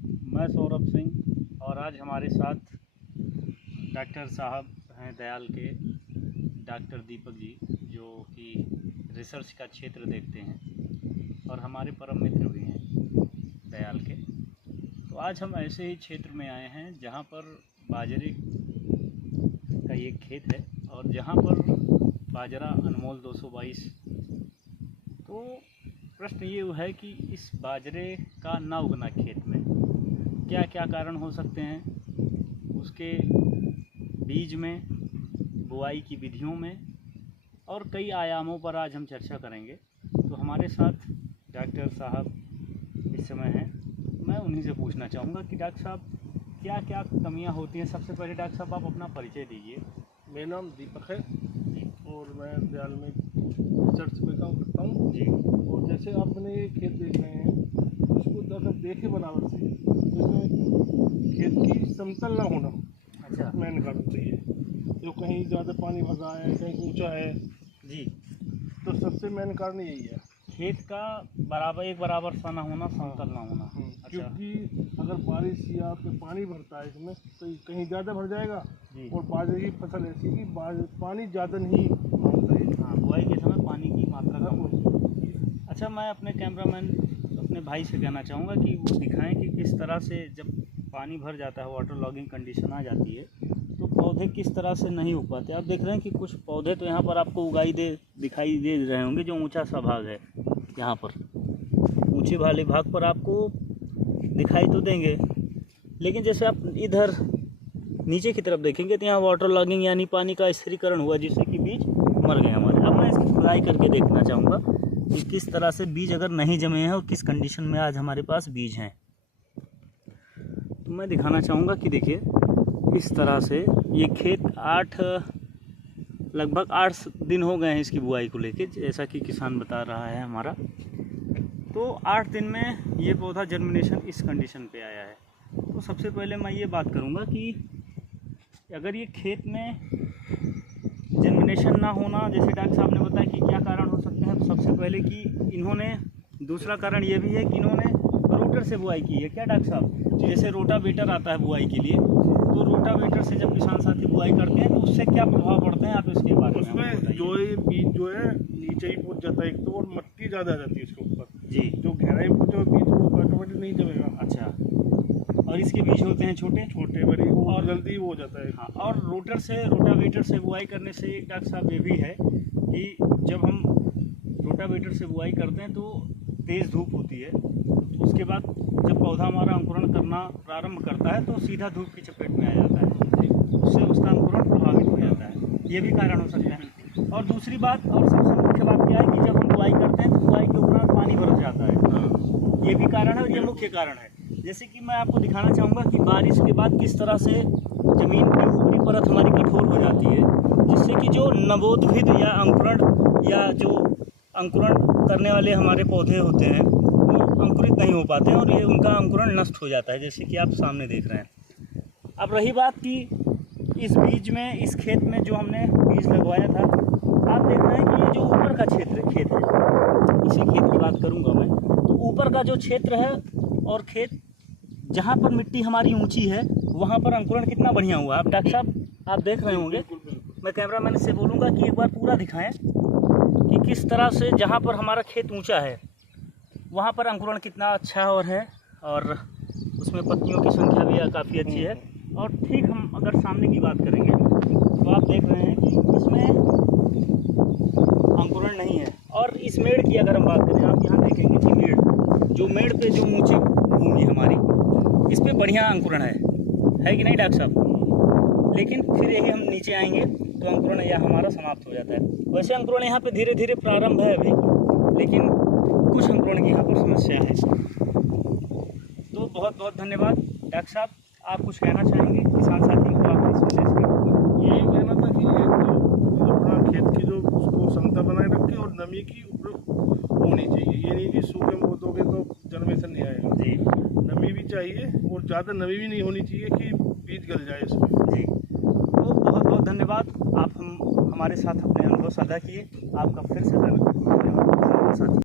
मैं सौरभ सिंह और आज हमारे साथ डॉक्टर साहब हैं दयाल के, डॉक्टर दीपक जी, जो कि रिसर्च का क्षेत्र देखते हैं और हमारे परम मित्र भी हैं दयाल के। तो आज हम ऐसे ही क्षेत्र में आए हैं जहां पर बाजरे का एक खेत है और जहां पर बाजरा अनमोल 222। तो प्रश्न ये है कि इस बाजरे का ना उगना खेत में क्या क्या कारण हो सकते हैं, उसके बीज में, बुआई की विधियों में और कई आयामों पर आज हम चर्चा करेंगे। तो हमारे साथ डॉक्टर साहब इस समय हैं। मैं उन्हीं से पूछना चाहूँगा कि डॉक्टर साहब क्या क्या कमियां होती हैं। सबसे पहले डॉक्टर साहब आप अपना परिचय दीजिए। मेरा नाम दीपक है और मैं दयाल में रिसर्च में काम करता हूँ जी। और जैसे आपने ये खेत देख रहे हैं, उसको अगर देखे बराबर से तो इसमें खेत की समतल ना होना अच्छा। मेन कारण चाहिए। जो कहीं ज़्यादा पानी भर रहा है, कहीं ऊंचा है जी, तो सबसे मेन कारण यही है खेत का एक बराबर सा ना होना, समतल ना होना। अच्छा। क्योंकि अगर बारिश या फिर पानी भरता है इसमें तो कहीं ज़्यादा भर जाएगा जी। और बाजरे की फसल ऐसी कि पानी ज़्यादा नहीं मांगता है। हाँ, बुआई के समय पानी की मात्रा कम होती है। अच्छा, मैं अपने कैमरामैन अपने भाई से कहना चाहूँगा कि वो दिखाएं कि किस तरह से जब पानी भर जाता है, वाटर लॉगिंग कंडीशन आ जाती है, तो पौधे किस तरह से नहीं उग पाते। आप देख रहे हैं कि कुछ पौधे तो यहाँ पर आपको दिखाई दे रहे होंगे, जो ऊंचा सा भाग है यहाँ पर, ऊंचे वाले भाग पर आपको दिखाई तो देंगे, लेकिन जैसे आप इधर नीचे की तरफ देखेंगे तो यहाँ वाटर लॉगिंग यानी पानी का स्थिरीकरण हुआ, जिससे कि बीज मर गए हमारे। अब मैं इसकी खुदाई करके देखना चाहूँगा कि किस तरह से बीज अगर नहीं जमे हैं और किस कंडीशन में आज हमारे पास बीज हैं। तो मैं दिखाना चाहूँगा कि देखिए इस तरह से ये खेत लगभग 8 दिन हो गए हैं इसकी बुआई को लेके, जैसा कि किसान बता रहा है हमारा। तो 8 दिन में ये पौधा जर्मिनेशन इस कंडीशन पे आया है। तो सबसे पहले मैं ये बात करूँगा कि अगर ये खेत में जर्मिनेशन ना होना, जैसे डॉक्टर साहब ने बताया कि क्या कारण हो सकते हैं, तो सबसे पहले कि इन्होंने, दूसरा कारण ये भी है कि इन्होंने रोटर से बुआई की है। क्या डॉक्टर साहब, जैसे रोटावेटर आता है बुआई के लिए, तो रोटावेटर से जब किसान साथी बुआई करते हैं तो उससे क्या प्रभाव पड़ते हैं, आप इसके बारे में उसमें जो ये बीज जो है नीचे ही पहुँच जाता है एक तो, और मिट्टी ज़्यादा आ जाती है इसके ऊपर जी। जो गहराई में पहुँचा बीज वो ऑटोमेटिक नहीं जमेगा। अच्छा, और इसके बीज होते हैं छोटे छोटे बड़े और जल्दी वो हो जाता है। हाँ, और रोटावेटर से बुआई करने से एक डॉक्टर साहब ये भी है कि जब हम रोटावेटर से बुआई करते हैं तो तेज़ धूप होती है, तो उसके बाद जब पौधा हमारा अंकुरण करना प्रारंभ करता है तो सीधा धूप की चपेट में आ जाता है, उससे उसका अंकुरण प्रभावित हो जाता है। ये भी कारण हो सकता है। और दूसरी बात, और सबसे मुख्य बात क्या है कि जब हम बुआई करते हैं तो बुआई के उपरांत पानी भर जाता है। ये भी कारण है और ये मुख्य कारण है। जैसे कि मैं आपको दिखाना चाहूँगा कि बारिश के बाद किस तरह से ज़मीन की ऊपरी परत हमारी कठोर हो जाती है, जिससे कि जो नवोद्भिद या जो अंकुरण करने वाले हमारे पौधे होते हैं वो अंकुरित नहीं हो पाते हैं और ये उनका अंकुरण नष्ट हो जाता है, जैसे कि आप सामने देख रहे हैं। अब रही बात कि इस बीज में, इस खेत में जो हमने बीज लगवाया था, आप देख रहे हैं कि ये जो ऊपर का खेत है, इसी खेत की बात करूँगा मैं, तो ऊपर का जो क्षेत्र है और खेत जहाँ पर मिट्टी हमारी ऊंची है वहाँ पर अंकुरण कितना बढ़िया हुआ। आप डॉक्टर साहब आप देख रहे होंगे, मैं कैमरामैन से बोलूँगा कि एक बार पूरा दिखाएं कि किस तरह से जहाँ पर हमारा खेत ऊंचा है वहाँ पर अंकुरण कितना अच्छा और उसमें पत्तियों की संख्या भी काफ़ी अच्छी है। और ठीक हम अगर सामने की बात करेंगे तो आप देख रहे हैं कि इसमें अंकुरण नहीं है। और इस मेड़ की अगर हम बात करें, आप यहाँ देखेंगे कि मेड़ पे जो ऊंची भूमि हमारी, इस पे बढ़िया अंकुरण है कि नहीं डॉक्टर साहब। लेकिन फिर यही हम नीचे आएंगे तो अंकुरण यह हमारा समाप्त हो जाता है। वैसे अंकुरण यहाँ पे धीरे धीरे प्रारंभ है अभी, लेकिन कुछ अंकुरण की यहाँ पर समस्या है। तो बहुत बहुत धन्यवाद डॉक्टर साहब। आप कुछ कहना चाहेंगे किसान साथी को आप इस विशेष के? यही कहना था कि अपना खेत की जो उसको समता बनाए रखे और नमी की होनी चाहिए। ये नहीं कि सूखे में बोतोगे तो जर्मिनेशन नहीं आएगा जी। नमी भी चाहिए और ज़्यादा नमी भी नहीं होनी चाहिए कि बीज गल जाए इसमें। जी, तो बहुत बहुत धन्यवाद। आप हमारे साथ अपने अनुभव साझा किए, आपका फिर से धन्यवाद साथी।